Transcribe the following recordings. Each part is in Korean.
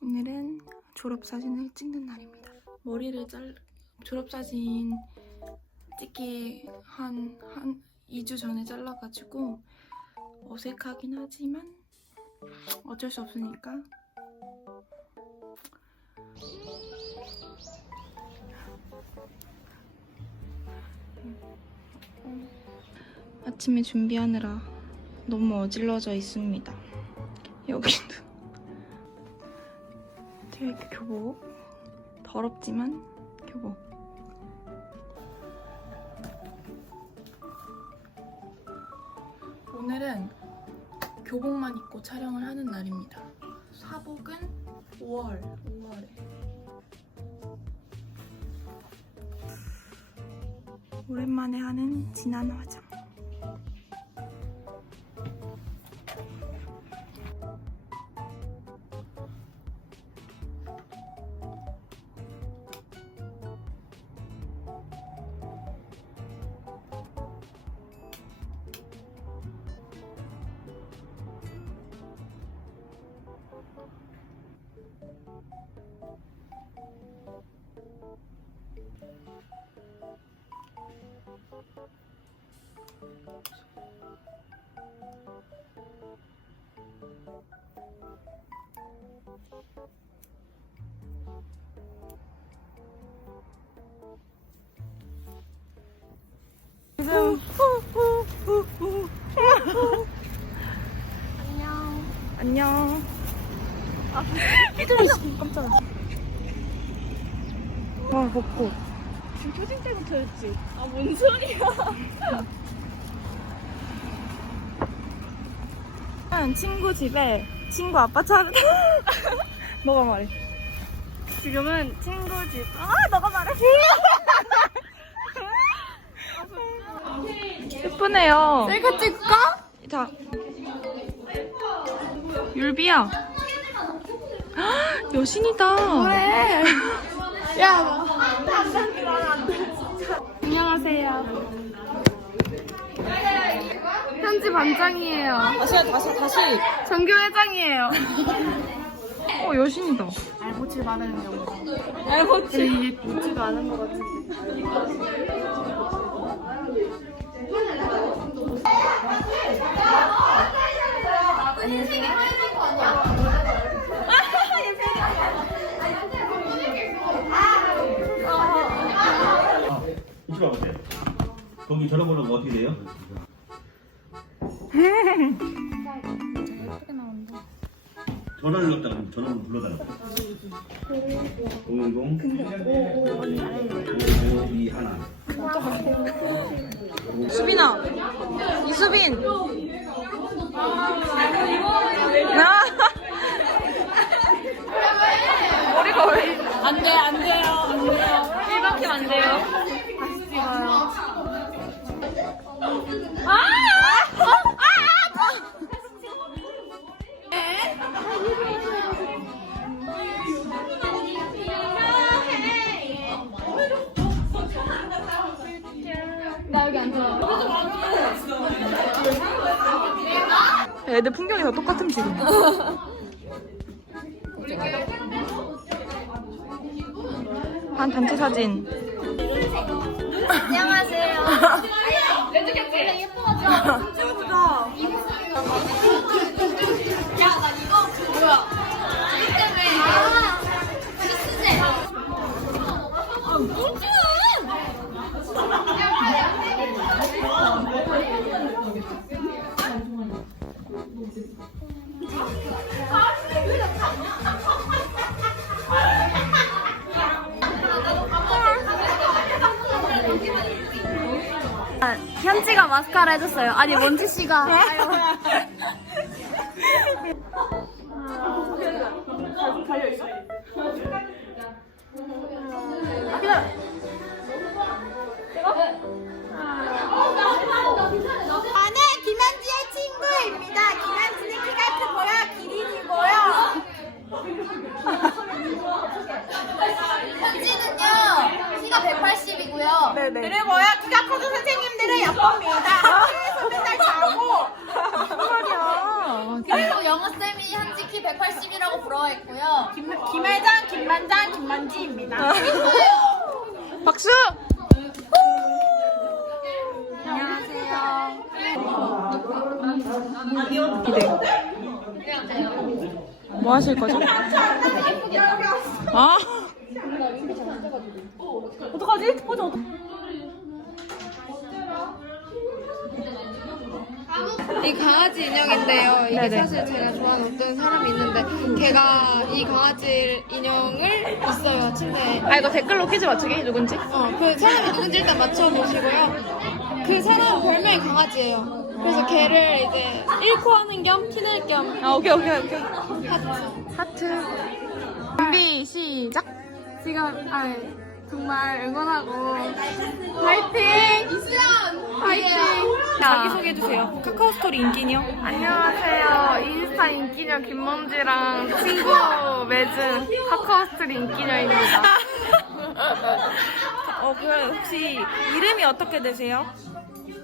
오늘은 졸업사진을 찍는 날입니다. 머리를 잘 졸업사진 찍기 한, 한 2주 전에 잘라가지고 어색하긴 하지만 어쩔 수 없으니까 아침에 준비하느라 너무 어질러져 있습니다. 여기도 되게 교복 더럽지만 교복 오늘은 교복만 입고 촬영을 하는 날입니다. 사복은 5월 5월에 오랜만에 하는 진한 화장. 안녕. 아, 삐뚤어. 깜짝이야. 와, 벚꽃. 지금 초딩 때부터 했지. 아, 뭔 소리야. 친구 집에 친구 아빠 차를 너가 말해. 지금은 친구 집. 아, 너가 말해. 예쁘네요. 셀카 찍을까? 자. 율비야. 헉, 여신이다. 그래. 야, 안녕하세요. 현지 반장이에요. 다시, 다시, 다시. 전교 회장이에요. 어, 여신이다. 알보칠 많은 경우. 알겠지. 이게 보지도 않은 것 같은데. 거기 전화 번호가 어떻게 돼요? 전화를 넣었다 그러면 전화번호 불러달라고. 010 52 하나. 수빈아. 이수빈. 나. 머리가 왜. 안 돼, 안 돼요. 안 돼요. 1박히면 안 돼요. 애들 풍경이 다 똑같음 지금. 한 단체 사진. 안녕하세요. 현지가 마스카라 해줬어요. 아니, 원지 씨가. 박수! 안녕하세요. 기대. 뭐 하실 거죠? 아. 어떡하지? 포즈 어떡 이 강아지 인형인데요. 이게 네네. 사실 제가 좋아하는 어떤 사람이 있는데 걔가 이 강아지 인형을 있어요 침대에. 아, 이거 댓글로 퀴즈 맞추기? 누군지? 어, 그 사람이 누군지 일단 맞춰보시고요. 그 사람 별명이 강아지예요. 그래서 걔를 이제 잃고 하는 겸 티낼 겸 아, 오케이, 오케이, 오케이. 하트. 하트. 준비, 시작. 지금 아 정말 응원하고 파이팅! 파이팅! 자기소개해주세요. 카카오 스토리 인기녀. 안녕하세요. 인스타 인기녀 김범지랑 친구 맺은 카카오스트리 인기녀입니다. 어, 그 혹시 이름이 어떻게 되세요?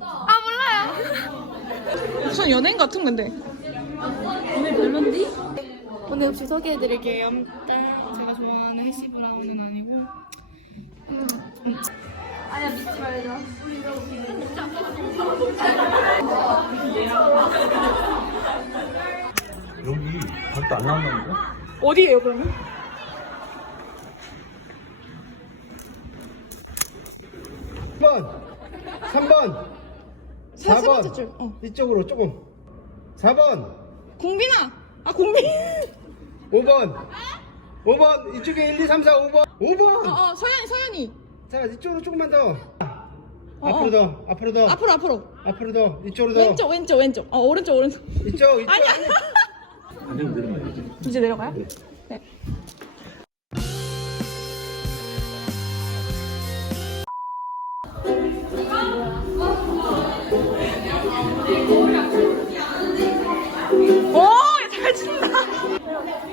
아 몰라요. 무슨 연예인 같은 건데. 오늘 혹시 소개해드릴게요. 딸 제가 좋아하는 해시 브라운은 아니고 여기 각도 안 나온다는데? 어디에요, 그러면? 3번, 3번, 세, 세 번째 4번. 줄. 어. 이쪽으로 조금. 4번, 공빈아! 아, 공빈! 5번. 5번, 이쪽에 1, 2, 3, 4, 5번. 어, 5번! 어, 서연이, 서연이. 자, 이쪽으로 조금만 더. 어, 앞으로 더, 앞으로 더. 앞으로, 앞으로. 앞으로 더, 이쪽으로 더. 왼쪽, 왼쪽, 왼쪽. 어, 오른쪽, 오른쪽. 이쪽, 이쪽. 아니야. 안녕 내려가야지. 이제 내려가요? 네. 오, 잘 친다.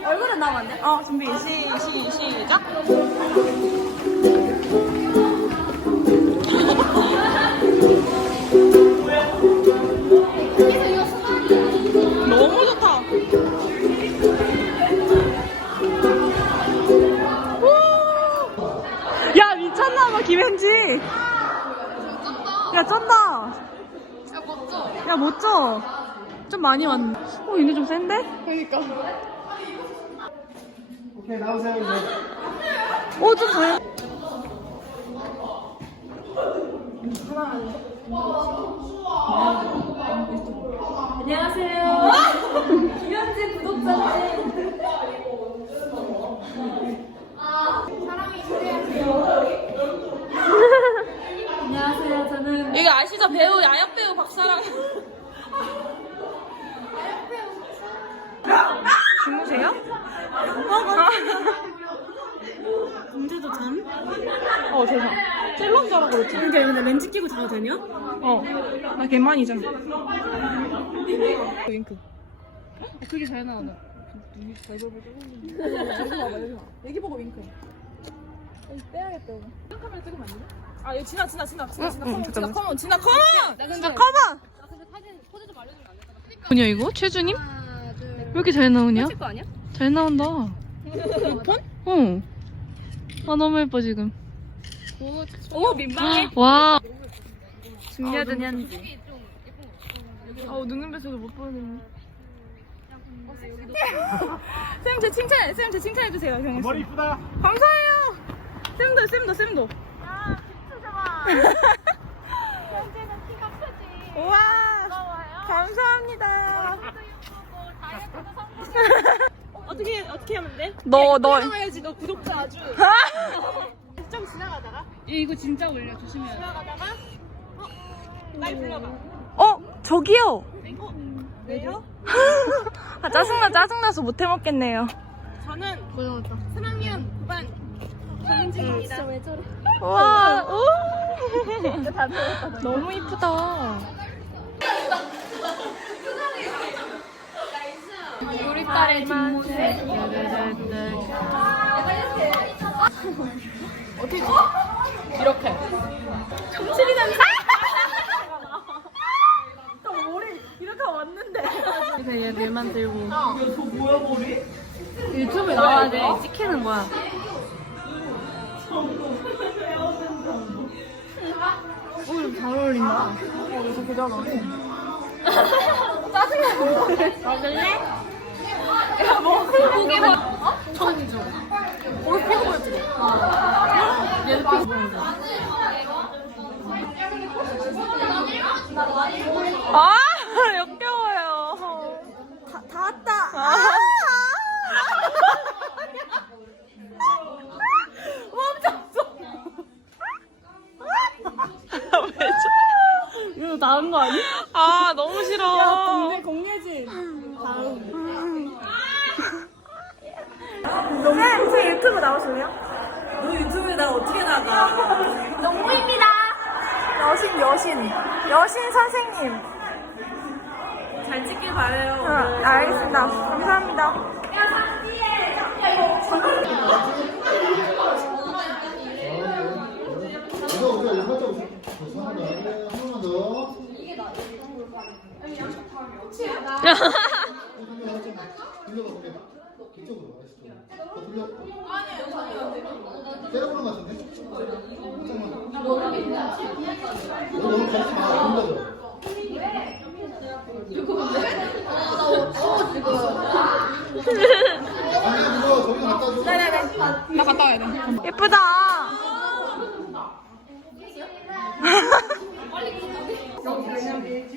얼굴은 나오면 안 돼? 어, 준비, 시, 시, 시작. 많이 왔네. 어 얘네 좀 센데? 그러니까. 오케이, 나오세요, 이제. 어좀 잘. 안녕하세요. 저는 이거 아시죠 배우 야역 배우 박사랑. 주무세요? 문제도 잠? 어 세상. 셀러인 줄 알고 그랬지. 근데 근데 렌즈 끼고 자도 되냐? 어. 나 개만이잖아. 윙크. 그게 잘 나온다. 아, 여기 지나, 지나, 지나, 지나, 지나, 응, 컴온, 지나, 잠깐만. 컴온, 지나, 컴온! 지나, 컴온! 뭐냐, 이거? 최주님? 왜 이렇게 잘 나오냐? 거 아니야? 잘 나온다. 폰? 어. 아, 너무 예뻐, 지금. 오 민망해. 와. 준비하던 현지. 어우, 눈금 뺏어서 못 보는. 쌤, 제 칭찬, 쌤, 제 칭찬해주세요, 형님. 머리 이쁘다. 감사해요. 쌤도, 쌤도, 쌤도. 아, 진짜 좋아. 현재는 키가 크지. 우와. 고마워요. 감사합니다. 예쁘고 다이어트도 성공해. 어 떻게 어떻게 하면 돼? 너, 너. 해야지 너 구독자 아주. 좀 지나가다가 야, 이거 진짜 올려 조심해야 돼. 지나가다가 날 불러봐. 어, 저기요. 왜요? 아, 짜증나, 짜증나서 못 해 먹겠네요. 저는 고생했다. 3학년 9반 전은지입니다. 와, 오. 너무 이쁘다. 우리 딸의 뒷모습. 어떻게 이렇게. 정신이 나니 저 머리 이렇게 왔는데. 그래서 얘 뇌만 들고. 저 뭐야 머리? 유튜브에 네, 나와야 돼 찍히는 거야. 어, 오히려 잘 어울린다. 여기서 그잖아 짜증나. 먹을래? 야, 먹을 고기 먹. 어? 줘. 올 피고 보여줘. 아, 역겨워요. 다, 다 왔다. 아. 멈췄어. 왜 저? 이거 나은 거 아니야? 아, 너무 싫어. 야, 공개, 공개지. 다음. 너무 혹시 유튜브 나오실래요? 너 유튜브에 나 어떻게 나가? 농구입니다. 여신, 여신. 여신 선생님. 잘 찍길 바래요. 아, 알겠습니다. 감사합니다. 이거 우리가 왼발자국 하나 더. 한 번만 더. 돌려봐, 돌려. 이쪽으로, 더 돌려. 때려보는 것 같은데? 잠깐만. 너 너무 가지 마. 돌려줘. 아니야, 그거 저기 갖다 줘. 나 갔다 와야 돼. 예쁘다.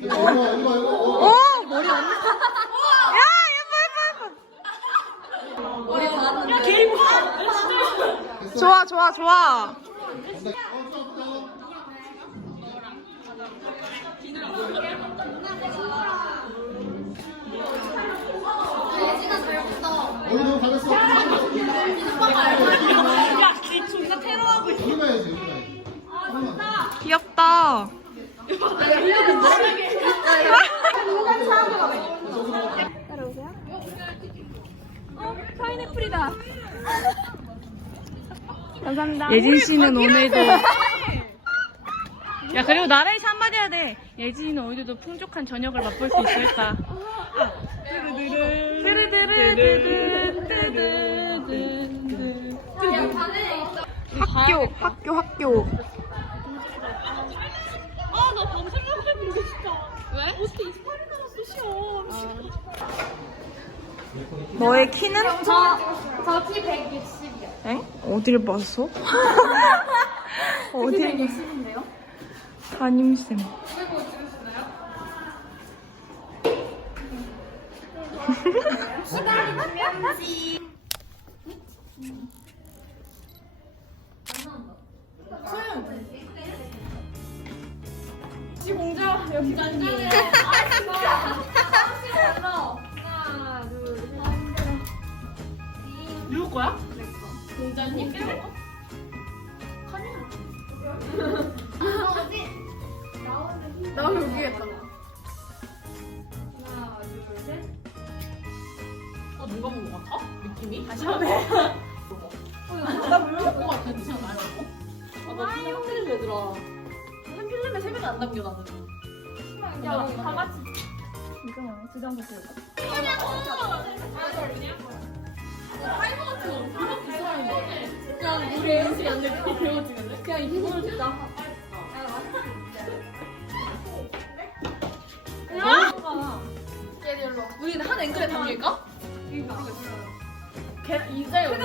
이거 봐, 이거 봐, 이거. 어. 오, 머리 완전. 야, 예뻐, 예뻐, 예뻐. 야, 개 이뻐. 좋아, 좋아. 간다. 어. 야, 존나 테러하고 있어. 가야지, 가야지. 귀엽다. 파인애플이다. 감사합니다. 예진 씨는 오늘도. 야, 그리고 나라에서 한마디 해야 돼. 예진이는 오늘도 풍족한 저녁을 맛볼 수 있을까? 학교, 학교, 학교. 아, 나 방금 생각했는데, 진짜. 왜? 어떻게 28일 남았어, 시험. 너의 키는? 저, 저키 160이요. 엥? 어딜 봤어? 어딜? 160인데요? 담임쌤. 누구 거야? 어, 누가 본 것 같아? 느낌이? 다시 하네. 나 별로 본것 같아. 괜찮아, 나요. 아, 나 진짜 한 필름 얘들아. 한 필름에 세 명이 안 남겨, 나는. 야, 다 같이. 이거 두장 붙을까? 야, 우리 연습이 안 돼. 배워지는데? 야, 이거 오늘 진짜. 우리 한 앵글에 담길까?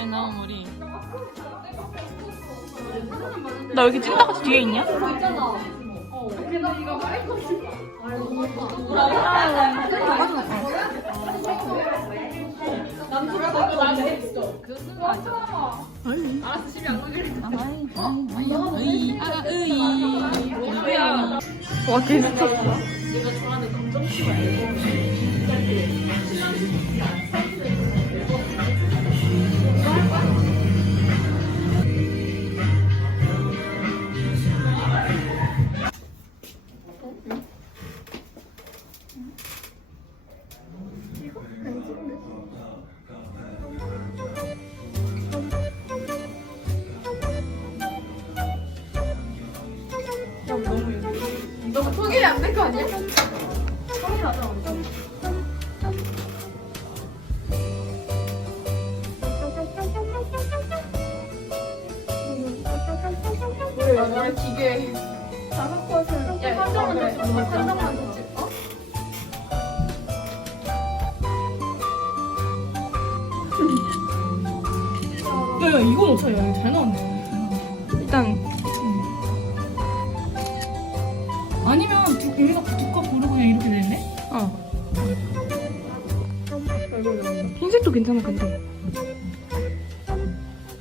이잘 나온 머리. 나 왜 이렇게 찐따같이 뒤에 있냐? 와, 개 미쳤다. 너무 우리 기계 다섯 컷을 야 어? 야 야 이건 어차피 야, 이거 잘 나왔네 일단 아니면 두, 여기서 두컵 고르고 그냥 이렇게 되는데? 어. 흰색도 괜찮아 근데.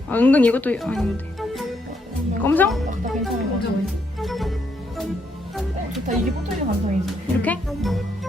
아 은근 이것도 아닌데. 검정? 나 괜찮은 좋다 이게 포토리드 감성이지 이렇게? 음.